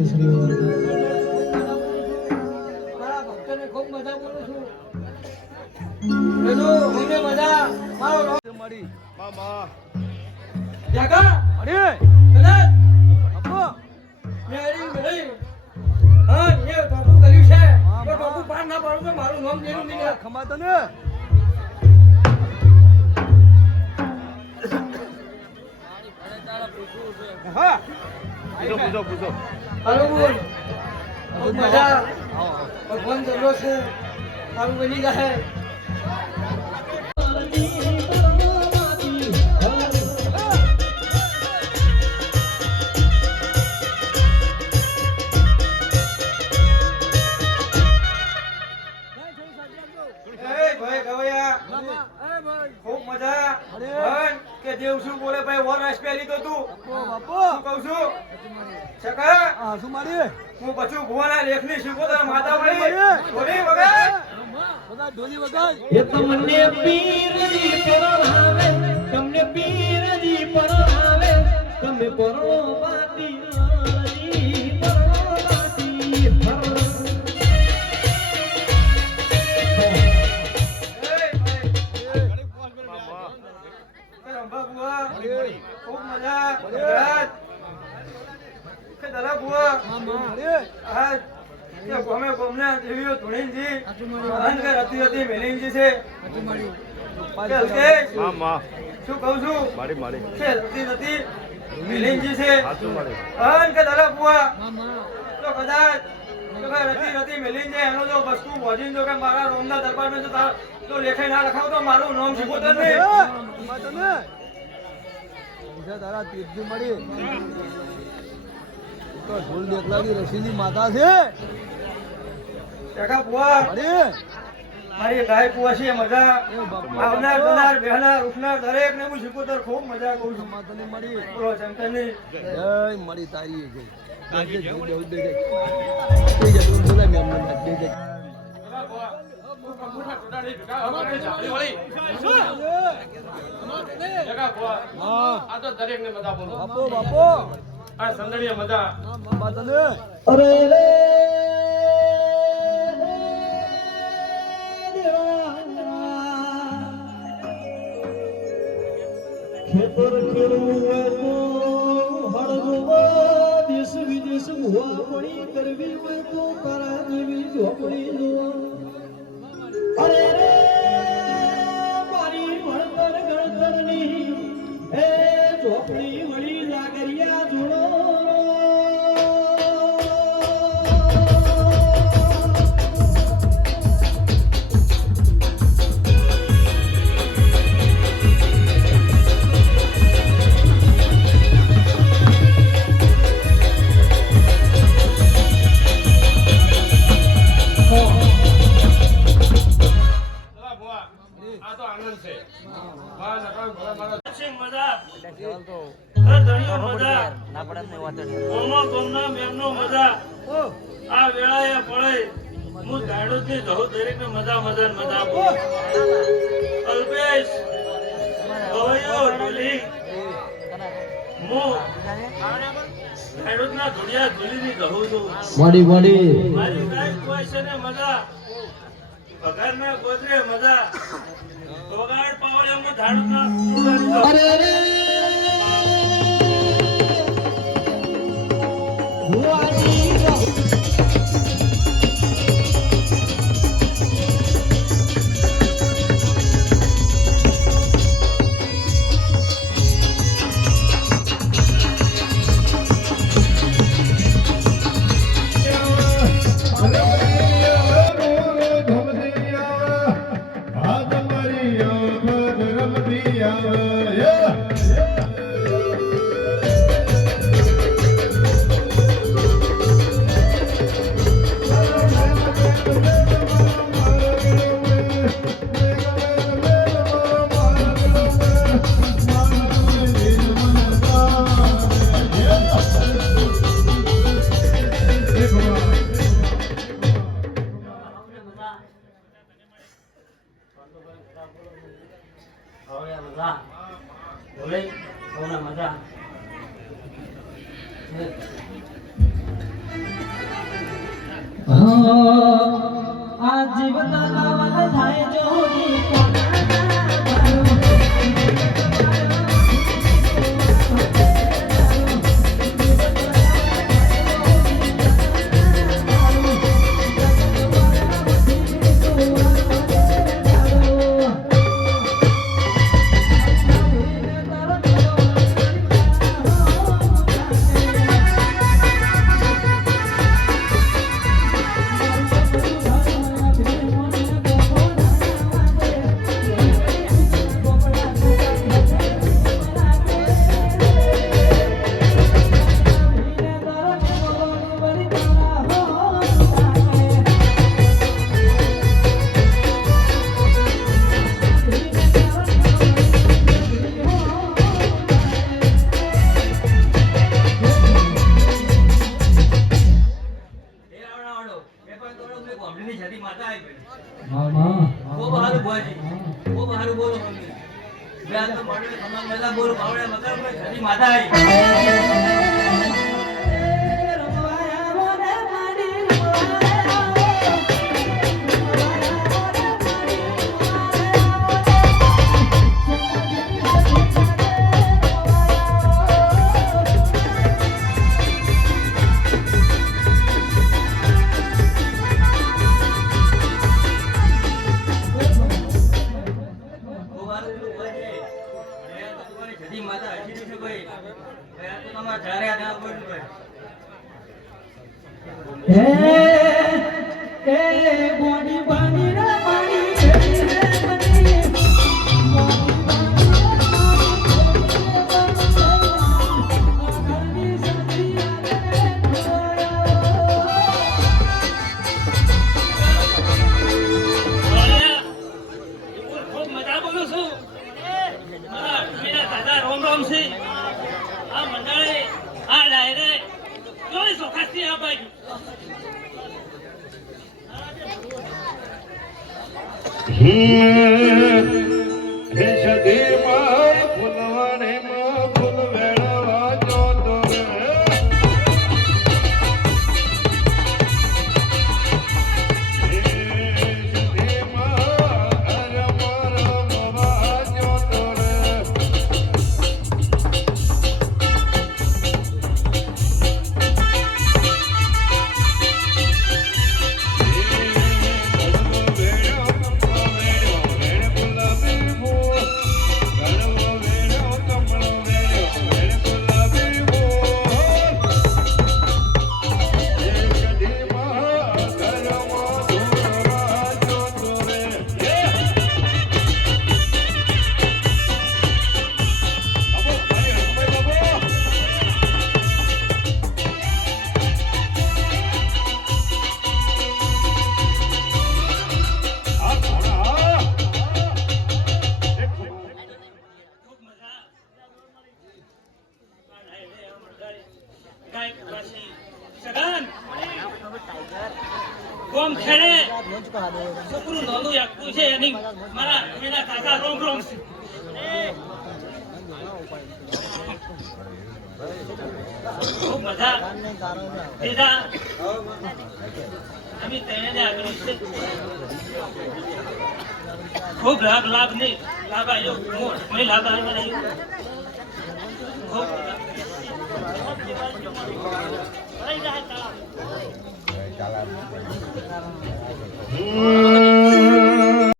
કેસરી મારા ભક્તોને ખૂબ મજા બોલું છું. મને મજા મારો મારી મામા જાગા અરે કદાચ આપો મેરી મેરી હા એ ટોપુ કર્યું છે તો ટોપુ પાર ના પાડું તો મારું નામ જેનું નહીં ખમા તને હા પૂછો હાલો બોલ ખૂબ મજા ભગવાન દરરોજ છે સારું બની જાય ખૂબ મજા પણ કે દેવ શું બોલે ભાઈ ઓર રસ પેલી તો તું બાપો શું કહું છું ચકા હા શું મારી હું પછી ભુવાના લેખની શીખોતર માતા ભાઈ બોલે. થોડી વગર બધા ઢોલી વગાડ એ તમને પીરજી પરણાવે તમને પીરજી પરણાવે તમે પરણો બાતી પરણો બાતી ખૂબ મજા ગુજરાત કે દલા બુઆ અરે આ કે ગોમે ગોમને દેવીઓ ધુણીજી મહાન કે રતી રતી મેલિંગજી છે કે અલ્કેશ મામા શું કહું છું મારી કે રતી રતી મેલિંગજી છે હાચું મારી મહાન કે દલા બુઆ તો કદાચ કે ભાઈ રતી રતી મેલિંગ છે એનો જો વસ્તુ ભોજીન જો કે મારા રોમના દરબારમાં જો તો લેખાઈ ના લખાવ તો મારું નામ શીખોતર નહીં ખમા તને પૂછે તારા તીર્થજી મળી તો ઢોલ દેખલાની રસીની માતા છે કાકા બુઆ અરે મારી ગાય કુવા છે મજા એ બાપા આવનાર જનાર બેહનાર ઉઠનાર દરેક ને હું શીખોતર ખૂબ મજા કહું છું ખમા તને મળી બોલો શંકરની જય મળી તારી જય બાપો બાપો આ સંદડીએ મજા ખમા તને અરે રે ખેતર ખેડવું હોય તો હળગવા દેશ વિદેશ ભૂવા પડી કરવી હોય તો કરા જેવી ઝોપડી જોવા અરે રે મારી ભણતર ગણતરની એ ઝોપડી વળી લાગરિયા જોડો આ તો આનંદ છે મજા મેમનો મજા આ વેળાએ પડે હું ધાડું થી જહુ દરેક ને મજા મજા મજા અલ્પેશ ગવૈયો ઢોલી હું ધાડું ના ધોળિયા ધોલી ની જહુ છું મોડી મોડી મારી ગાય કોઈ છે ને મજા પગાર ના ગોદરે મજા વગાડ પાવળે હું ધાડું ના અરે રે ભુવાની બોલે કોના મજા આ જીવન લાવવા થાય જોડી બોડી બાની રે કોમ ખેડે છોકરું નોંધું આપવું છે એની મારા એના કાકા રોમ રોમ છે ખૂબ મજા દીધા અમે તેને આગળ છે ખૂબ લાભ નહીં લાભ આવ્યો મને લાભ આવ્યો ખૂબ ચાલા